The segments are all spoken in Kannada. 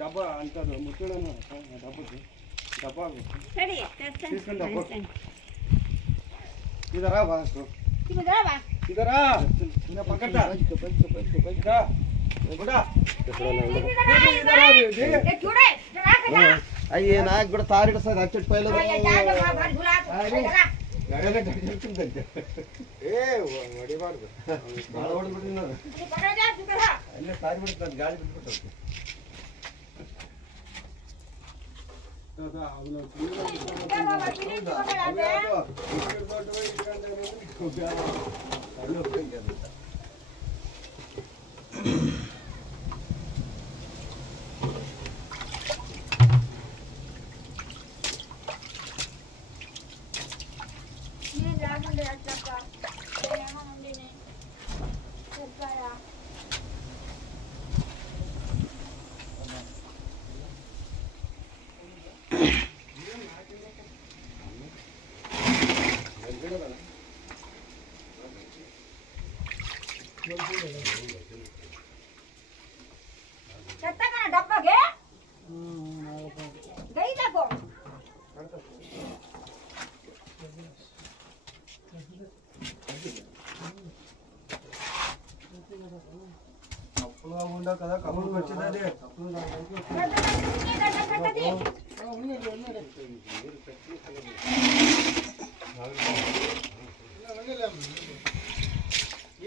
డబ్బా అంటారు ముట్టడను డబ్బా తీసుకుని డబ్బా इधर आ बास को इधर आ ना पकड़ता इधर बुढ़ा इधर आ दे चूड़े जरा करा अये नाक बड़ा तारीख से रचट पहले गाड़ी डंडे ए वडी बार बाळ वडी बिडिना पकड़ जा तू करा अल्ले तारी बिड गाड़ी बिड दादा आवलो कितना का डब्बा के गई देखो कपड़ा मुंडा कदा कपड़ा बच्चे दे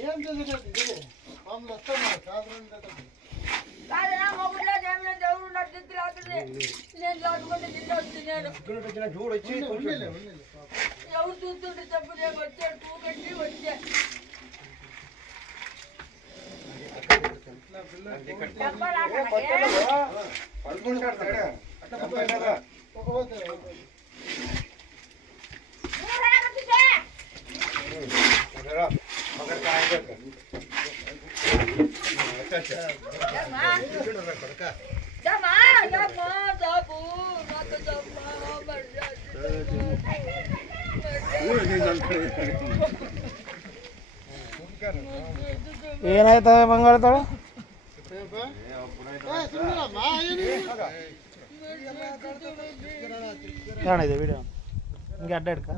ఏం చేసేది మామూలు వస్తామా కాదురంటే కాదనా మొగుల్లో జేమన దేవుడు నడిచి లాగుతుంది నేను లాగుకుంటే జిల్లాొచ్చి నేను ఇక్కడ జోడు వచ్చి ఎవరు చూస్తుంటే చెప్పు నేను వచ్చాడు టూ కట్టి వచ్చా పడుకుంటాడు అట్లా పడుకుంటాడా मगर काय कर अच्छा जमा जमा जाबू ना तो जमा मर ಏನಾಯ್ತವೆ ಮಂಗಳತಳ ಕಾಣಿದೆ ವಿಡಿಯೋ ಹಿಂಗೆ ಅಡ್ಡ ಹಿಡ್ಕ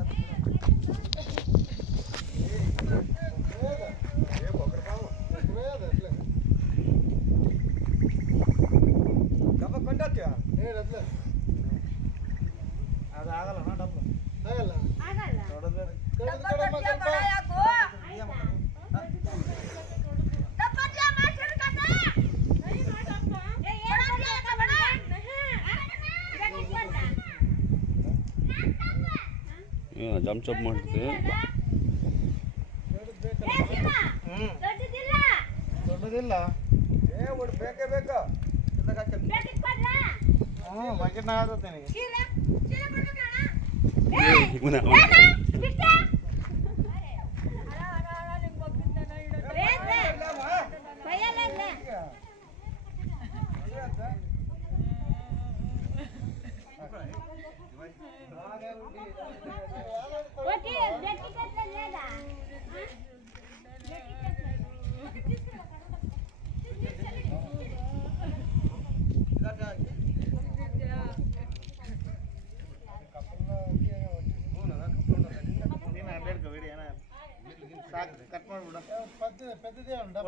ಅದು ಆಗಲ್ಲ ಡಬ್ಬ ಆಗಲ್ಲ ಜಂಪ್ ಚಪ್ ಮಾಡ್ತೀವಿ ದೊಡ್ಡದಿಲ್ಲ ಬೇಕೇ ಬೇಕಾ ಬಕೆಟ್ ಆಗತ್ತೆ ಕಟ್ ಮಾಡ್ಬಿಡ ಪೆದ್ದದೇ ಉಂಟು